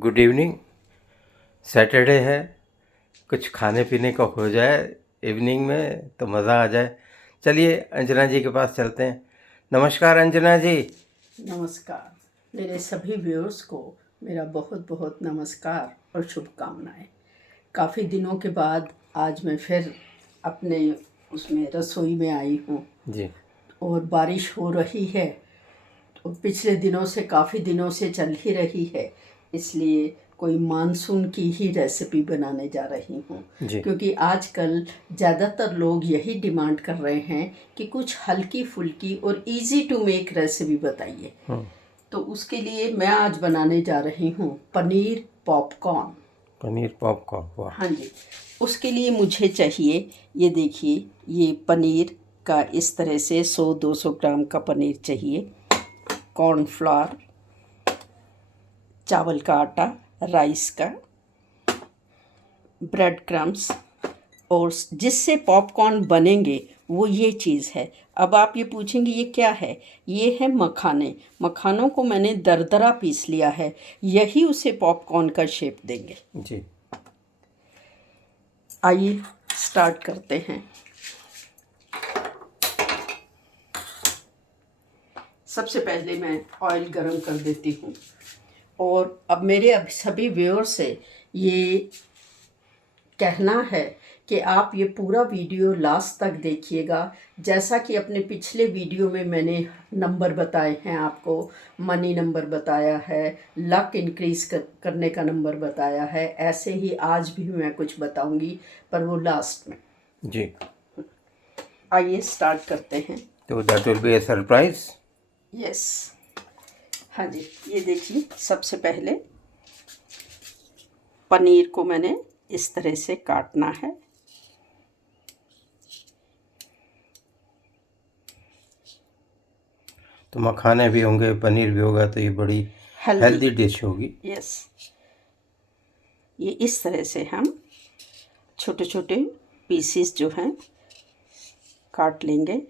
Good evening. Saturday है, कुछ खाने पीने का हो जाए इवनिंग में तो मज़ा आ जाए। चलिए अंजना जी के पास चलते हैं। नमस्कार अंजना जी। नमस्कार। मेरे सभी व्यूअर्स को मेरा बहुत बहुत नमस्कार और शुभकामनाएं। काफ़ी दिनों के बाद आज मैं फिर अपने उसमें रसोई में आई हूँ जी और बारिश हो रही है। तो पिछले दिनों से काफ़ी दिनों से चल ही रही है, इसलिए कोई मानसून की ही रेसिपी बनाने जा रही हूँ। जी क्योंकि आजकल ज़्यादातर लोग यही डिमांड कर रहे हैं कि कुछ हल्की फुल्की और इजी टू मेक रेसिपी बताइए। तो उसके लिए मैं आज बनाने जा रही हूँ पनीर पॉपकॉर्न। पनीर पॉपकॉर्न, वाह। हाँ जी। उसके लिए मुझे चाहिए, ये देखिए, ये पनीर का इस तरह से 100-200 ग्राम का पनीर चाहिए। कॉर्नफ्लावर, चावल का आटा, राइस का, ब्रेड क्रम्स, और जिससे पॉपकॉर्न बनेंगे वो ये चीज़ है। अब आप ये पूछेंगे ये क्या है? ये है मखाने। मखानों को मैंने दरदरा पीस लिया है, यही उसे पॉपकॉर्न का शेप देंगे। जी आइए स्टार्ट करते हैं। सबसे पहले मैं ऑयल गरम कर देती हूँ और अब मेरे सभी व्यूअर से ये कहना है कि आप ये पूरा वीडियो लास्ट तक देखिएगा। जैसा कि अपने पिछले वीडियो में मैंने नंबर बताए हैं आपको, मनी नंबर बताया है, लक इंक्रीज करने का नंबर बताया है, ऐसे ही आज भी मैं कुछ बताऊंगी, पर वो लास्ट में। जी आइए स्टार्ट करते हैं। तो that will be A surprise. Yes, हाँ जी। ये देखिए, सबसे पहले पनीर को मैंने इस तरह से काटना है। तो मखाने भी होंगे, पनीर भी होगा, तो ये बड़ी हेल्दी डिश होगी। यस, ये इस तरह से हम छोटे छोटे पीसेस जो हैं काट लेंगे।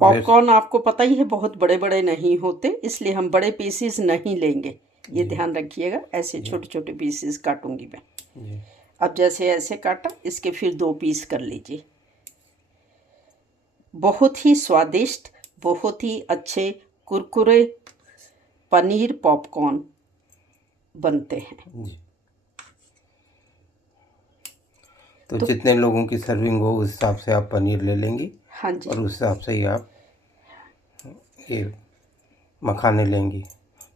पॉपकॉर्न आपको पता ही है बहुत बड़े बड़े नहीं होते, इसलिए हम बड़े पीसेस नहीं लेंगे, ये ध्यान रखिएगा। ऐसे छोटे छोटे पीसेस काटूंगी मैं। जी अब जैसे ऐसे काटा, इसके फिर 2 पीस कर लीजिए। बहुत ही स्वादिष्ट, बहुत ही अच्छे कुरकुरे पनीर पॉपकॉर्न बनते हैं। जी। तो जितने लोगों की सर्विंग हो उस हिसाब से आप पनीर ले लेंगी। हाँ जी। और उस हिसाब से ही आप ये मखाने लेंगी।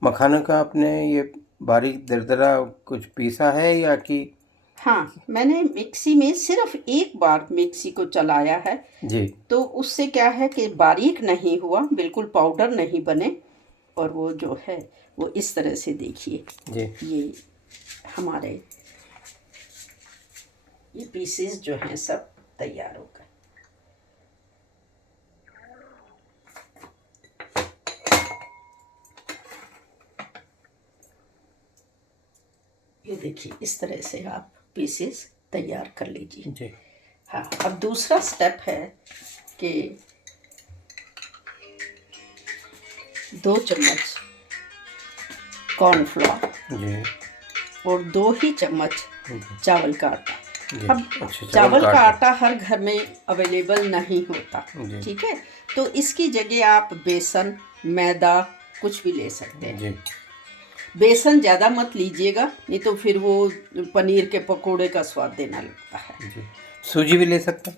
मखाने का आपने ये बारीक दरदरा कुछ पीसा है या कि? हाँ, मैंने मिक्सी में सिर्फ एक बार मिक्सी को चलाया है। जी तो उससे क्या है कि बारीक नहीं हुआ, बिल्कुल पाउडर नहीं बने, और वो जो है वो इस तरह से देखिए। जी ये हमारे ये पीसेस जो हैं सब तैयार हो गए। ये देखिए, इस तरह से आप पीसेस तैयार कर लीजिए। जी हाँ, अब दूसरा स्टेप है कि 2 चम्मच कॉर्नफ्लोर जी और 2 ही चम्मच चावल का आटा। जी। अब अच्छा, चावल का आटा हर घर में अवेलेबल नहीं होता, जी। ठीक है? तो इसकी जगह आप बेसन, मैदा कुछ भी ले सकते हैं। जी बेसन ज़्यादा मत लीजिएगा, नहीं तो फिर वो पनीर के पकोड़े का स्वाद देना लगता है। जी। सूजी भी ले सकते हैं?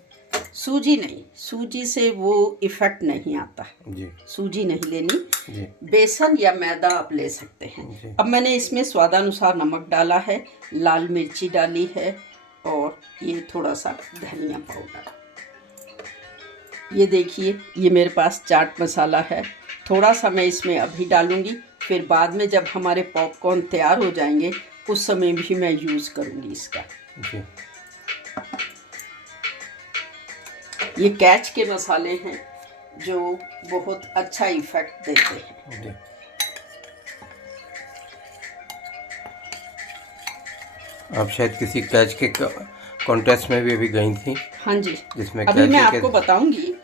सूजी नहीं, सूजी से वो इफ़ेक्ट नहीं आता। जी सूजी नहीं लेनी, जी बेसन या मैदा आप ले सकते हैं। जी। अब मैंने इसमें स्वादानुसार नमक डाला है, लाल मिर्ची डाली है, और ये थोड़ा सा धनिया पाउडर। ये देखिए, ये मेरे पास चाट मसाला है, थोड़ा सा मैं इसमें अभी डालूँगी, फिर बाद में जब हमारे पॉपकॉर्न तैयार हो जाएंगे उस समय भी मैं यूज़ करूँगी इसका। जी ये कैच के मसाले हैं जो बहुत अच्छा इफ़ेक्ट देते हैं। जी। आप शायद किसी कैच के कॉन्टेस्ट में भी अभी गई थी? हाँ जी, जिसमें अभी मैं कैच के आपको बताऊंगी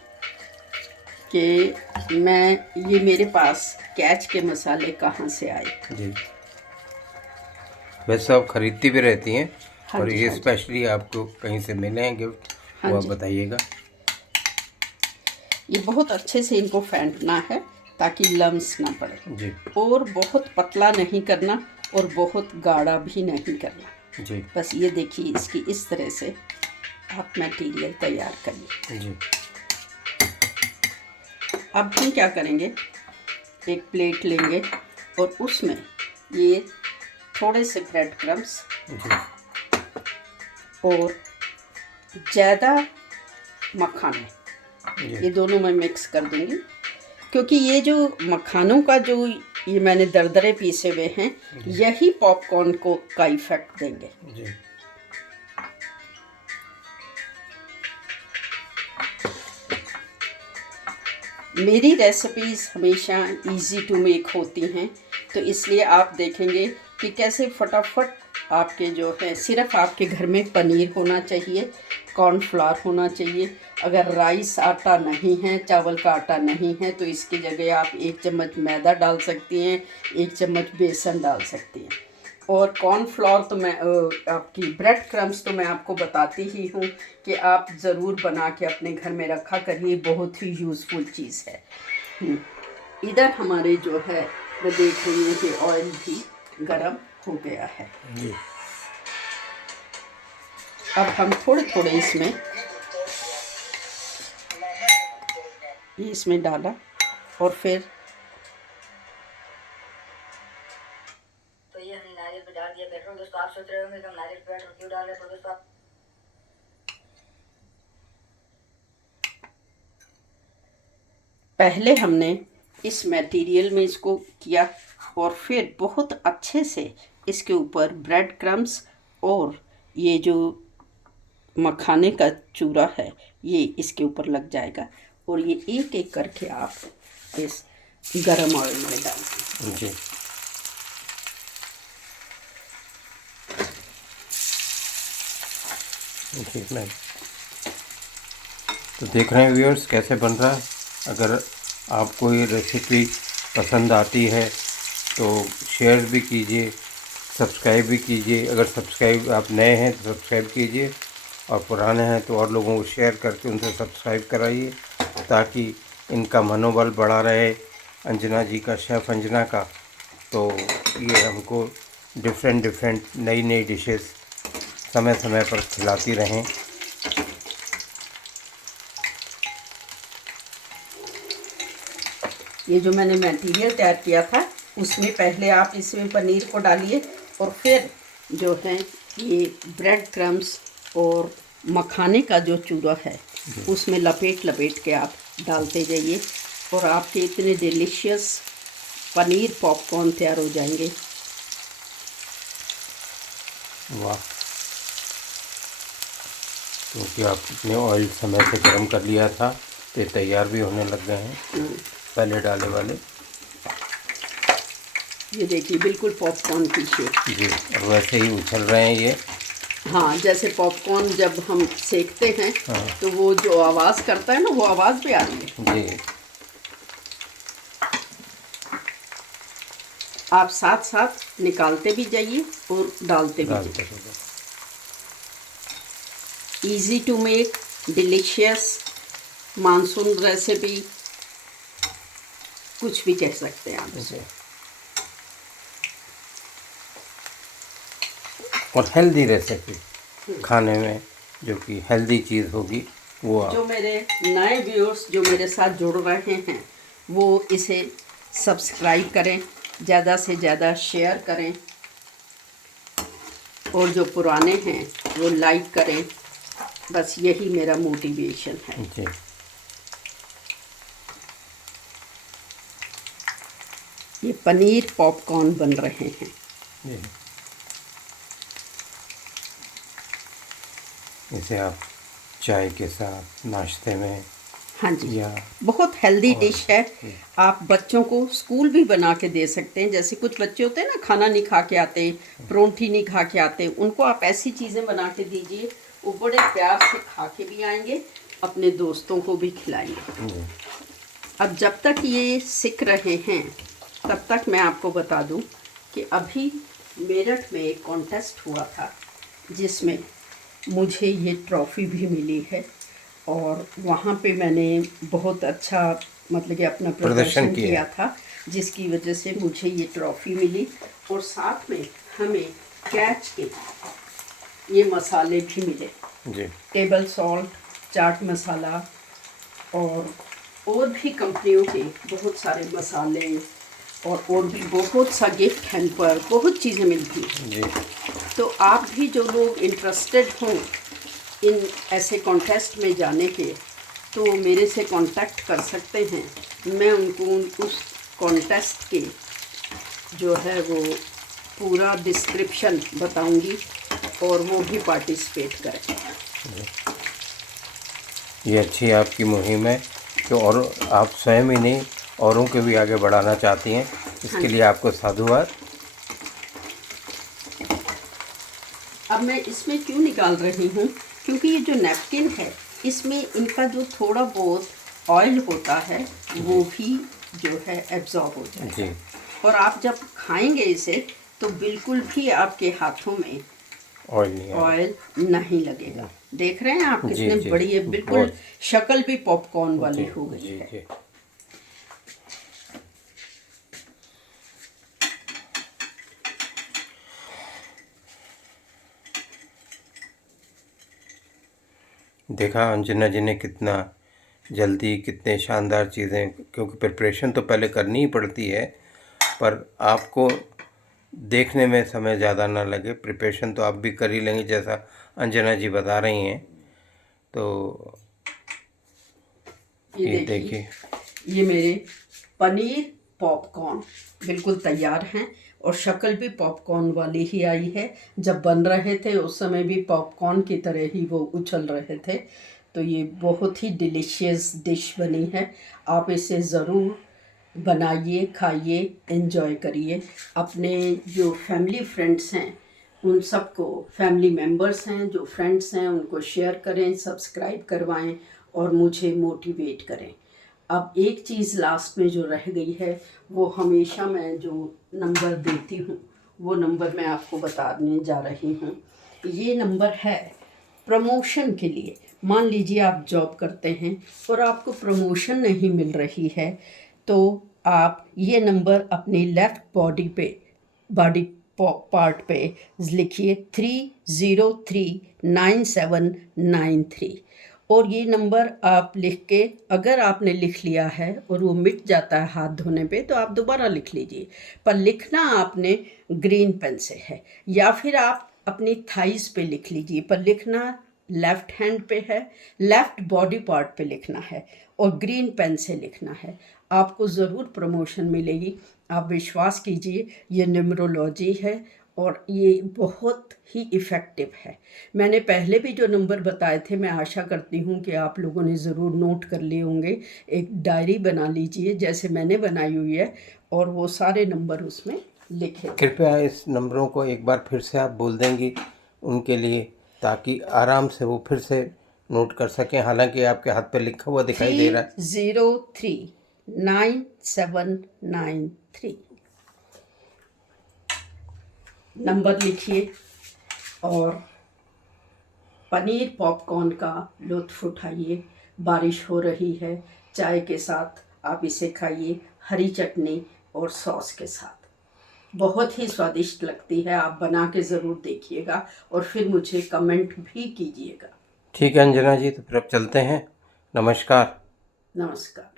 कि ये मेरे पास कैच के मसाले कहाँ से आए। जी, वैसे आप खरीदती भी रहती हैं हाँ और जी, ये हाँ जी। स्पेशली आपको कहीं से मिले हैं गिफ्ट, हाँ वो आप जी। बताइएगा। ये बहुत अच्छे से इनको फेंटना है ताकि लम्स ना पड़े, जी और बहुत पतला नहीं करना और बहुत गाढ़ा भी नहीं करना। जी बस ये देखिए, इसकी इस तरह से आप मटेरियल तैयार करिए। जी अब हम क्या करेंगे, एक प्लेट लेंगे और उसमें ये थोड़े से ब्रेड क्रम्स जी और ज़्यादा मखाने, जी ये दोनों मैं मिक्स कर दूंगी, क्योंकि ये जो मखानों का जो ये मैंने दरदरे पीसे हुए हैं, यही पॉपकॉर्न को का इफेक्ट देंगे। जी मेरी रेसिपीज़ हमेशा इजी टू मेक होती हैं, तो इसलिए आप देखेंगे कि कैसे फटाफट आपके जो है, सिर्फ आपके घर में पनीर होना चाहिए, कॉर्नफ्लावर होना चाहिए। अगर राइस आटा नहीं है, चावल का आटा नहीं है, तो इसकी जगह आप 1 चम्मच मैदा डाल सकती हैं, 1 चम्मच बेसन डाल सकती हैं। और कॉर्नफ्लोर तो मैं आपकी ब्रेड क्रम्स तो मैं आपको बताती ही हूँ कि आप ज़रूर बना के अपने घर में रखा करिए, बहुत ही यूज़फुल चीज़ है। इधर हमारे जो है, मैं देख रही हूँ कि ऑयल भी गरम हो गया है। जी अब हम थोड़े थोड़े इसमें डाला और फिर तो ये हमने नारियल पे डाल दिया पेट्रोल। दोस्तों आप सोच रहे होंगे कि हम नारियल पे पेट्रोल क्यों डाल रहे हैं, तो दोस्तों आप पहले हमने इस मटेरियल में इसको किया और फिर बहुत अच्छे से इसके ऊपर ब्रेड क्रम्स और ये जो मखाने का चूरा है ये इसके ऊपर लग जाएगा, और ये एक एक करके आप इस गरम ऑयल में डालें। जी ठीक है। तो देख रहे हैं व्यूअर्स कैसे बन रहा है। अगर आपको ये रेसिपी पसंद आती है तो शेयर भी कीजिए, सब्सक्राइब भी कीजिए। अगर सब्सक्राइब आप नए हैं तो सब्सक्राइब कीजिए, और पुराने हैं तो और लोगों को शेयर करके उनसे सब्सक्राइब कराइए, ताकि इनका मनोबल बढ़ा रहे, अंजना जी का, शेफ़ अंजना का। तो ये हमको डिफरेंट नई नई डिशेस समय समय पर खिलाती रहें। ये जो मैंने मटेरियल तैयार किया था उसमें पहले आप इसमें पनीर को डालिए, और फिर जो है ये ब्रेड क्रम्स और मखाने का जो चूरा है उसमें लपेट के आप डालते जाइए, और आपके इतने डिलीशियस पनीर पॉपकॉर्न तैयार हो जाएंगे। वाह, क्योंकि आपने ऑयल समय से गर्म कर लिया था तो ये तैयार भी होने लग गए हैं पहले डाले वाले। ये देखिए बिल्कुल पॉपकॉर्न की शेप। जी, और वैसे ही उछल रहे हैं ये। हाँ, जैसे पॉपकॉर्न जब हम सेकते हैं हाँ। तो वो जो आवाज़ करता है ना, वो आवाज़ भी आ रही है। जी, आप साथ साथ निकालते भी जाइए और डालते भी डालते जाइए। हैं। Easy to make, delicious monsoon recipe, कुछ भी कह सकते हैं आप इसे। और हेल्दी रेसिपी खाने में, जो कि हेल्दी चीज़ होगी वो आप। जो मेरे नए व्यूअर्स जो मेरे साथ जुड़ रहे हैं वो इसे सब्सक्राइब करें, ज़्यादा से ज़्यादा शेयर करें, और जो पुराने हैं वो लाइक करें। बस यही मेरा मोटिवेशन है। जी, ये पनीर पॉपकॉर्न बन रहे हैं। जी, इसे आप चाय के साथ, नाश्ते में, हाँ जी, या बहुत हेल्दी डिश है। आप बच्चों को स्कूल भी बना के दे सकते हैं। जैसे कुछ बच्चे होते हैं ना, खाना नहीं खा के आते, परोंठी नहीं खा के आते, उनको आप ऐसी चीज़ें बना के दीजिए, वो बड़े प्यार से खा के भी आएंगे, अपने दोस्तों को भी खिलाएंगे। जी। अब जब तक ये सिक रहे हैं तब तक मैं आपको बता दूं कि अभी मेरठ में एक कॉन्टेस्ट हुआ था जिसमें मुझे ये ट्रॉफ़ी भी मिली है और वहाँ पे मैंने बहुत अच्छा मतलब कि अपना प्रदर्शन किया था, जिसकी वजह से मुझे ये ट्रॉफ़ी मिली। और साथ में हमें कैच के ये मसाले भी मिले जी। टेबल सॉल्ट, चाट मसाला और भी कंपनियों के बहुत सारे मसाले और भी बहुत सा गिफ्ट हैम्पर, बहुत चीज़ें मिलती हैं जी। तो आप भी जो लोग इंटरेस्टेड हों इन ऐसे कॉन्टेस्ट में जाने के तो मेरे से कांटेक्ट कर सकते हैं। मैं उनको उस कॉन्टेस्ट के जो है वो पूरा डिस्क्रिप्शन बताऊंगी और वो भी पार्टिसिपेट करें। ये अच्छी आपकी मुहिम है तो और आप स्वयं ही नहीं औरों के भी आगे बढ़ाना चाहती हैं, इसके लिए आपको साधुवाद। अब मैं इसमें क्यों निकाल रही हूँ, क्योंकि ये जो नैपकिन है इसमें इनका जो थोड़ा बहुत ऑयल होता है वो भी जो है एब्जॉर्ब हो जाएगा और आप जब खाएंगे इसे तो बिल्कुल भी आपके हाथों में ऑयल नहीं लगेगा। देख रहे हैं आप कितने बड़ी है, बिल्कुल शक्ल भी पॉपकॉर्न वाली हो गई है। देखा अंजना जी ने कितना जल्दी कितने शानदार चीज़ें, क्योंकि प्रिपरेशन तो पहले करनी ही पड़ती है पर आपको देखने में समय ज़्यादा ना लगे, प्रिपरेशन तो आप भी कर ही लेंगे जैसा अंजना जी बता रही हैं। तो ये देखिए ये मेरे पनीर पॉपकॉर्न बिल्कुल तैयार हैं और शक्ल भी पॉपकॉर्न वाली ही आई है। जब बन रहे थे उस समय भी पॉपकॉर्न की तरह ही वो उछल रहे थे। तो ये बहुत ही डिलीशियस डिश बनी है। आप इसे ज़रूर बनाइए, खाइए, एंजॉय करिए। अपने जो फैमिली फ्रेंड्स हैं उन सबको, फैमिली मेम्बर्स हैं जो फ्रेंड्स हैं उनको शेयर करें, सब्सक्राइब करवाएं और मुझे मोटिवेट करें। अब एक चीज़ लास्ट में जो रह गई है वो हमेशा मैं जो नंबर देती हूँ वो नंबर मैं आपको बताने जा रही हूँ। ये नंबर है प्रमोशन के लिए। मान लीजिए आप जॉब करते हैं और आपको प्रमोशन नहीं मिल रही है तो आप ये नंबर अपनी लेफ़्ट बॉडी पार्ट पे लिखिए 3039793 और ये नंबर आप लिख के, अगर आपने लिख लिया है और वो मिट जाता है हाथ धोने पे तो आप दोबारा लिख लीजिए, पर लिखना आपने ग्रीन पेन से है या फिर आप अपनी थाइस पे लिख लीजिए, पर लिखना लेफ़्ट हैंड पे है, लेफ़्ट बॉडी पार्ट पे लिखना है और ग्रीन पेन से लिखना है। आपको ज़रूर प्रमोशन मिलेगी, आप विश्वास कीजिए। ये न्यूमरोलॉजी है और ये बहुत ही इफ़ेक्टिव है। मैंने पहले भी जो नंबर बताए थे मैं आशा करती हूँ कि आप लोगों ने ज़रूर नोट कर लिए होंगे। एक डायरी बना लीजिए जैसे मैंने बनाई हुई है और वो सारे नंबर उसमें लिखे। कृपया इस नंबरों को एक बार फिर से आप बोल देंगी उनके लिए, ताकि आराम से वो फिर से नोट कर सकें। हालांकि आपके हाथ पे लिखा हुआ दिखाई दे रहा है 3039793 नंबर लिखिए और पनीर पॉपकॉर्न का लुत्फ़ उठाइए। बारिश हो रही है, चाय के साथ आप इसे खाइए, हरी चटनी और सॉस के साथ। बहुत ही स्वादिष्ट लगती है। आप बना के ज़रूर देखिएगा और फिर मुझे कमेंट भी कीजिएगा। ठीक है अंजना जी, तो फिर अब चलते हैं। नमस्कार। नमस्कार।